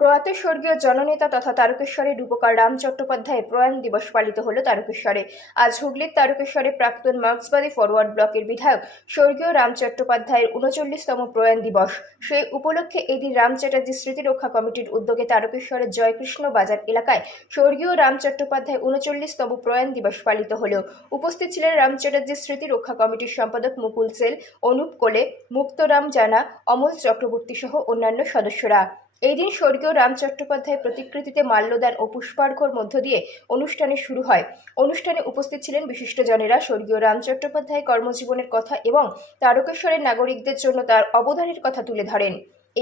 প্রয়াত স্বর্গীয় জননেতা তথা তারকেশ্বরের রূপকার রাম চট্টোপাধ্যায়ের প্রয়াণ দিবস পালিত হল তারকেশ্বরে। আজ হুগলির তারকেশ্বরে প্রাক্তন মার্ক্সবাদী ফরওয়ার্ড ব্লকের বিধায়ক স্বর্গীয় রাম চট্টোপাধ্যায়ের ৩৯তম প্রয়াণ দিবস। সেই উপলক্ষে এদিন রাম চ্যাটার্জি স্মৃতি রক্ষা কমিটির উদ্যোগে তারকেশ্বরের জয়কৃষ্ণ বাজার এলাকায় স্বর্গীয় রাম চট্টোপাধ্যায়ের ৩৯তম প্রয়াণ দিবস পালিত হল। উপস্থিত ছিলেন রাম চ্যাটার্জি স্মৃতি রক্ষা কমিটির সম্পাদক মুকুল সেল, অনুপ কোলে, মুক্তরাম জানা, অমল চক্রবর্তী সহ অন্যান্য সদস্যরা। এই দিন স্বর্গীয় রাম চট্টোপাধ্যায়ের প্রতিকৃতিতে মাল্যদান ও পুষ্পার্ঘ্যর মধ্য দিয়ে অনুষ্ঠানে শুরু হয়। অনুষ্ঠানে উপস্থিত ছিলেন বিশিষ্টজনেরা স্বর্গীয় রাম চট্টোপাধ্যায়ের কর্মজীবনের কথা এবং তারকেশ্বরের নাগরিকদের জন্য তার অবদানের কথা তুলে ধরেন।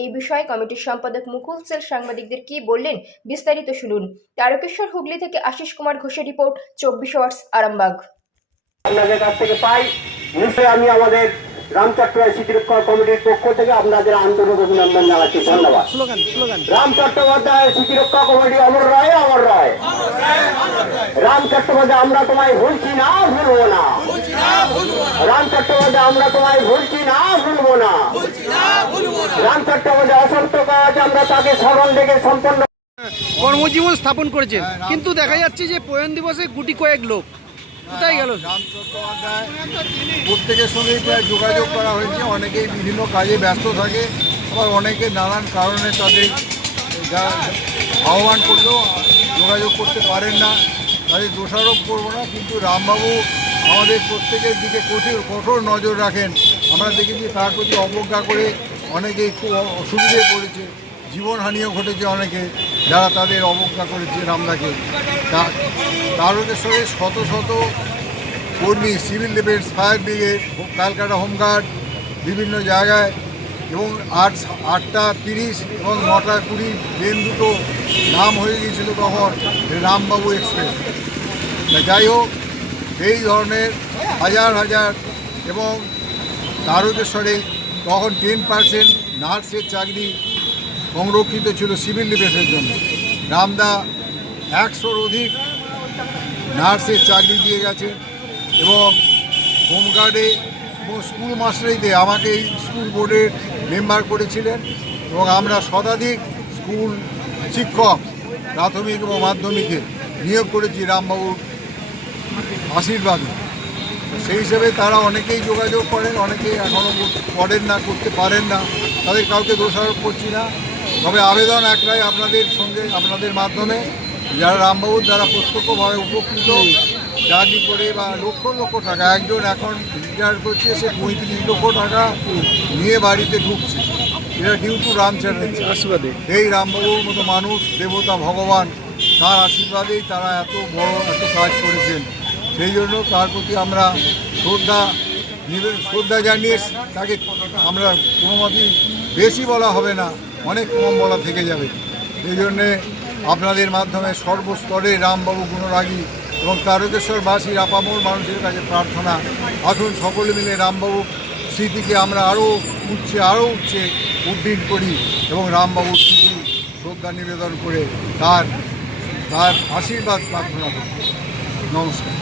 এই বিষয়ে কমিটির সম্পাদক মুকুল সেল সাংবাদিকদের কি বললেন বিস্তারিত শুনুন। তারকেশ্বর হুগলি থেকে আশিস কুমার ঘোষের রিপোর্ট, 24 আওয়ার্স আরামবাগ। আপনাদের কাছ থেকে পাই, নিশ্চয়ই আমি আমাদের রাম চট্টোপাধ্যায় স্মৃতি রক্ষা কমিটির পক্ষ থেকে আপনাদের আন্তরিক অভিনন্দন জানাচ্ছি। ধন্যবাদ। রাম চট্টোপাধ্যায় স্মৃতি রক্ষা কমিটি অমর রায়, অমর রায়। রাম চট্টোপাধ্যায় আমরা তোমায় ভুলছি না, ভুলবো না। রাম চট্টোপাধ্যায় আমরা তোমায় ভুলছি না, ভুলবো না। রাম চট্টোপাধ্যায় অসন্ত কাজ আমরা তাকে স্মরণ রেখে সম্পন্ন কর্মজীবন স্থাপন করেছেন, কিন্তু দেখা যাচ্ছে যে প্রয়াণ দিবসে গুটি কয়েক লোক কোথায় গেল? রাম চট্টোপাধ্যায় প্রত্যেকের সঙ্গেই প্রায় যোগাযোগ করা হয়েছে। অনেকেই বিভিন্ন কাজে ব্যস্ত থাকে, আবার অনেকে নানান কারণে তাদের আহ্বান করলেও যোগাযোগ করতে পারেন না, তাদের দোষারোপ করবো না। কিন্তু রামবাবু আমাদের প্রত্যেকের দিকে কঠোর নজর রাখেন। আমরা দেখেছি তার প্রতি অবজ্ঞা করে অনেকেই খুব অসুবিধায় পড়েছে, জীবনহানিও ঘটেছে অনেকে, যারা তাদের অবজ্ঞা করেছে রামদাকে। তারকেশ্বরে শত শত কর্মী, civil defence, fire brigade, Calcutta home guard, বিভিন্ন জায়গায়, এবং 8:30 এবং 9:20 ট্রেন দুটো নাম হয়ে গিয়েছিল তখন রামবাবু এক্সপ্রেস। যাই হোক, এই ধরনের হাজার হাজার, এবং তারকেশ্বরে তখন 10% নার্সের চাকরি সংরক্ষিত ছিল সিভিল ডিফেন্সের জন্য। রামদা 100-র অধিক নার্সের চাকরি দিয়ে গেছে, এবং হোমগার্ডে এবং স্কুল মাস্টারিতে আমাকে এই স্কুল বোর্ডের মেম্বার করেছিলেন, এবং আমরা শতাধিক স্কুল শিক্ষক প্রাথমিক এবং মাধ্যমিকে নিয়োগ করেছি রামবাবুর আশীর্বাদে। সেই হিসেবে তারা অনেকেই যোগাযোগ করেন, অনেকেই এখনও করেন না, করতে পারেন না, তাদের কাউকে দোষারোপ করছি না। তবে আবেদন একটাই আপনাদের সঙ্গে, আপনাদের মাধ্যমে, যারা রামবাবুর দ্বারা প্রত্যক্ষভাবে উপকৃত, চাকরি করে বা লক্ষ লক্ষ টাকা, একজন এখন রিটায়ার করছে, সে 35 লক্ষ টাকা নিয়ে বাড়িতে ঢুকছে, এটা ডিউ টু রাম চ্যাটার্জি আশীর্বাদে। এই রামবাবুর মতো মানুষ, দেবতা, ভগবান, তার আশীর্বাদেই তারা এত বড় এত কাজ করেছেন। সেই জন্য তার প্রতি আমরা শ্রদ্ধা জানিয়ে তাকে আমরা কোনো মতেই বেশি বলা হবে না, অনেক কম বলা থেকে যাবে। এই জন্যে আপনাদের মাধ্যমে সর্বস্তরে রামবাবু গুণরাগী এবং তারকেশ্বরবাসীর আপামর মানুষের কাছে প্রার্থনা, আসুন সকলে মিলে রামবাবু স্মৃতিকে আমরা আরও উচ্চে উড্ডীন করি, এবং রামবাবুর স্মৃতি শ্রদ্ধা নিবেদন করে তার আশীর্বাদ প্রার্থনা করি। নমস্কার।